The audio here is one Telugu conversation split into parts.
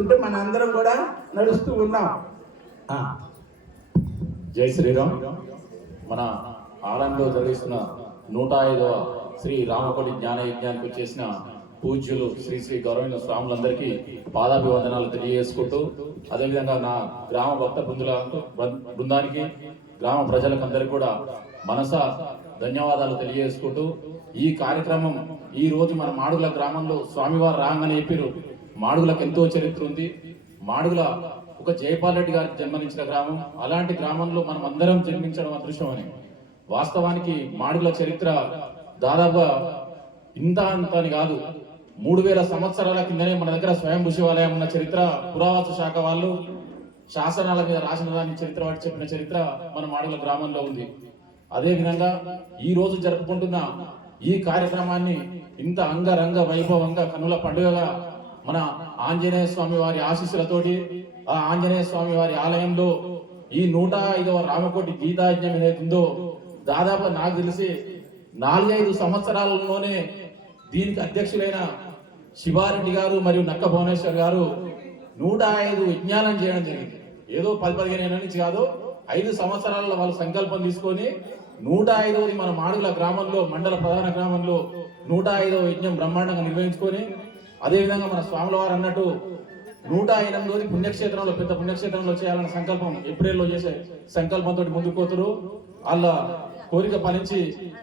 ఉంటే మన అందరం కూడా నడుస్తూ ఉన్నాం. జై శ్రీరామ్. మన ఆలయంలో జరిగిస్తున్న 105వ శ్రీ రామకోటి జ్ఞాన యజ్ఞానికి వచ్చేసిన పూజ్యులు శ్రీ శ్రీ గౌరవనీయ స్వాములందరికీ పాదాభివందనాలు తెలియజేసుకుంటూ, అదేవిధంగా నా గ్రామ భక్త బృందానికి గ్రామ ప్రజలకందరికీ కూడా మనస ధన్యవాదాలు తెలియజేసుకుంటూ, ఈ కార్యక్రమం ఈ రోజు మన మాడుగుల గ్రామంలో స్వామివారు రాగానే చెప్పారు. మాడుగులకు ఎంతో చరిత్ర ఉంది. మాడుగుల ఒక జయపాల్ రెడ్డి గారికి జన్మనించిన గ్రామం. అలాంటి గ్రామంలో మనం అందరం జన్మించడం అదృష్టం అని. వాస్తవానికి మాడుగుల చరిత్ర దాదాపుగా ఇంత అని కాదు, 3000 సంవత్సరాల కిందనే మన దగ్గర స్వయంభూ శివాలయం ఉన్న చరిత్ర పురావస్తు శాఖ వాళ్ళు శాసనాల మీద రాసిన దాని చరిత్ర వాటి చెప్పిన చరిత్ర మన మాడుగుల గ్రామంలో ఉంది. అదే విధంగా ఈ రోజు జరుపుకుంటున్న ఈ కార్యక్రమాన్ని ఇంత అంగరంగ వైభవంగా కన్నుల పండుగగా మన ఆంజనేయ స్వామి వారి ఆశీస్సులతోటి ఆ ఆంజనేయ స్వామి వారి ఆలయంలో ఈ 105వ రామకోటి గీతాయజ్ఞం ఏదైతుందో దాదాపు నాకు తెలిసి 4-5 సంవత్సరాలలోనే దీనికి అధ్యక్షులైన శివారెడ్డి గారు మరియు నక్క భువనేశ్వర్ గారు 105 విజ్ఞానం చేయడం జరిగింది. ఏదో 10-15 ఏళ్ళ నుంచి కాదు, 5 సంవత్సరాలలో వాళ్ళు సంకల్పం తీసుకొని 105వది మన మాడుగుల గ్రామంలో మండల ప్రధాన గ్రామంలో 105వ యజ్ఞం బ్రహ్మాండంగా నిర్వహించుకొని, అదేవిధంగా మన స్వాముల వారు అన్నట్టు 108వది పుణ్యక్షేత్రంలో పెద్ద పుణ్యక్షేత్రంలో చేయాలన్న సంకల్పం ఏప్రిల్లో చేసే సంకల్పంతో ముందుకు పోతారు. వాళ్ళ కోరిక ఫలించి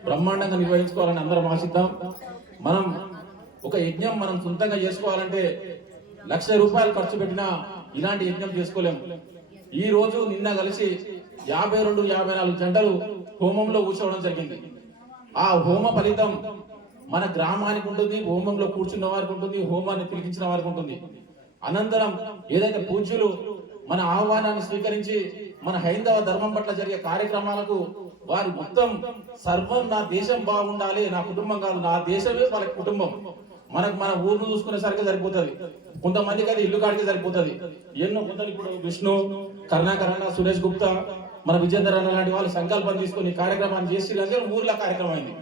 బ్రహ్మాండంగా నిర్వహించుకోవాలని అందరం ఆశిద్దాం. మనం ఒక యజ్ఞం మనం సొంతంగా చేసుకోవాలంటే ₹1,00,000 ఖర్చు పెట్టినా ఇలాంటి యజ్ఞం చేసుకోలేము. ఈ రోజు నిన్న కలిసి 52-54 గంటలు హోమంలో కూర్చోవడం జరిగింది. ఆ హోమ ఫలితం మన గ్రామానికి ఉంటుంది, హోమంలో కూర్చున్న వారికి ఉంటుంది, హోమాన్ని తిరిగించిన వారికి ఉంటుంది. అనంతరం ఏదైతే పూజ్యులు మన ఆహ్వానాన్ని స్వీకరించి మన హైందవ ధర్మం పట్ల జరిగే కార్యక్రమాలకు వారి మొత్తం సర్వం నా దేశం బాగుండాలి, నా కుటుంబం కాదు, నా దేశమే వాళ్ళ కుటుంబం. మనకు మన ఊరును చూసుకునేసరికి సరిపోతుంది, కొంతమందికి అది ఇల్లు కాడికి సరిపోతుంది. ఎన్నో కొందరు ఇప్పుడు విష్ణు, కరుణాకర్ అన్న, సురేష్ గుప్తా, మన విజేందర్ అన్న లాంటి వాళ్ళు సంకల్పం తీసుకొని కార్యక్రమాన్ని చేసి ఊర్లో కార్యక్రమం అయింది.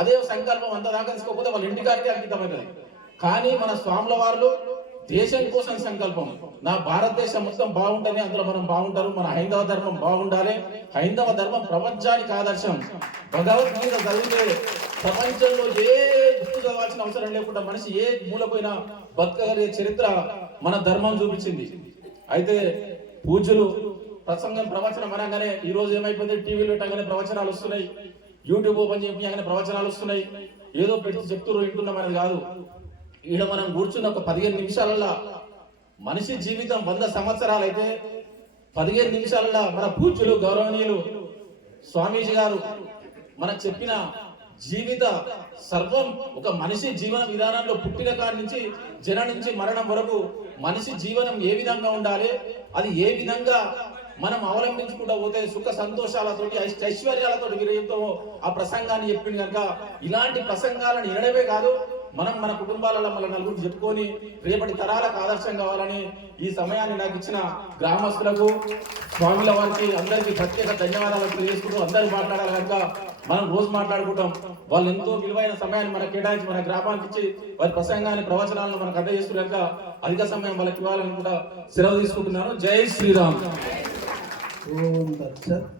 అదే సంకల్పం అంత దాకా తీసుకోకపోతే వాళ్ళ ఇంటికాడికి అంకితం అవుతుంది. కానీ మన స్వాముల వారు దేశం కోసం సంకల్పం, నా భారతదేశం మొత్తం బాగుంటుంది, అందులో మనం బాగుంటారు, మన హైందవ ధర్మం బాగుండాలి, హైందవ ధర్మం ప్రపంచానికి ఆదర్శం. భగవద్గీత చదివితే ప్రపంచంలో ఏ బుక్ చదవాల్సిన అవసరం లేకుండా మనిషి ఏ మూలపోయినా బతకగలిగే చరిత్ర మన ధర్మం చూపించింది. అయితే పూజ్యులు ప్రవచనం అనగానే ఈ రోజు ఏమైపోయింది, టీవీలో పెట్టగానే ప్రవచనాలు వస్తున్నాయి, యూట్యూబ్ ఓపెన్ చేయగానే ప్రవచనాలు వస్తున్నాయి. ఏదో పెట్టి చెప్తున్నారు, వింటున్నాం అనేది కాదు. ఈడ మనం కూర్చున్న ఒక 15 నిమిషాలలో మనిషి జీవితం 100 సంవత్సరాలు అయితే 15 నిమిషాలలో మన పూజ్యులు గౌరవనీయులు స్వామీజీ గారు మనకు చెప్పిన జీవిత సర్వం, ఒక మనిషి జీవన విధానంలో పుట్టిన కాడి నుంచి జనం నుంచి మరణం వరకు మనిషి జీవనం ఏ విధంగా ఉండాలి, అది ఏ విధంగా మనం అవలంబించుకుంటూ పోతే సుఖ సంతోషాలతోటి ఐశ్వర్యాలతో విరయుతామో ఆ ప్రసంగాన్ని చెప్పింది కనుక ఇలాంటి ప్రసంగాలను వినడమే కాదు, మనం మన కుటుంబాలలో మన నలుగురు చెప్పుకొని రేపటి తరాలకు ఆదర్శం కావాలని ఈ సమయాన్ని నాకు ఇచ్చిన గ్రామస్తులకు, స్వాముల వారికి అందరికీ ప్రత్యేక ధన్యవాదాలు తెలియజేసుకుంటూ, అందరూ మాట్లాడాలి కనుక మనం రోజు మాట్లాడుకుంటాం. వాళ్ళు ఎంతో విలువైన సమయాన్ని మనకు కేటాయించి మన గ్రామానికి ఇచ్చి వారి ప్రసంగాన్ని ప్రవచనాలను మనకు అందజేస్తున్నారు కనుక అధిక సమయం వాళ్ళకి ఇవ్వాలని కూడా సెలవు తీసుకుంటున్నాను. జై శ్రీరామ్. ఓం దత్సత్.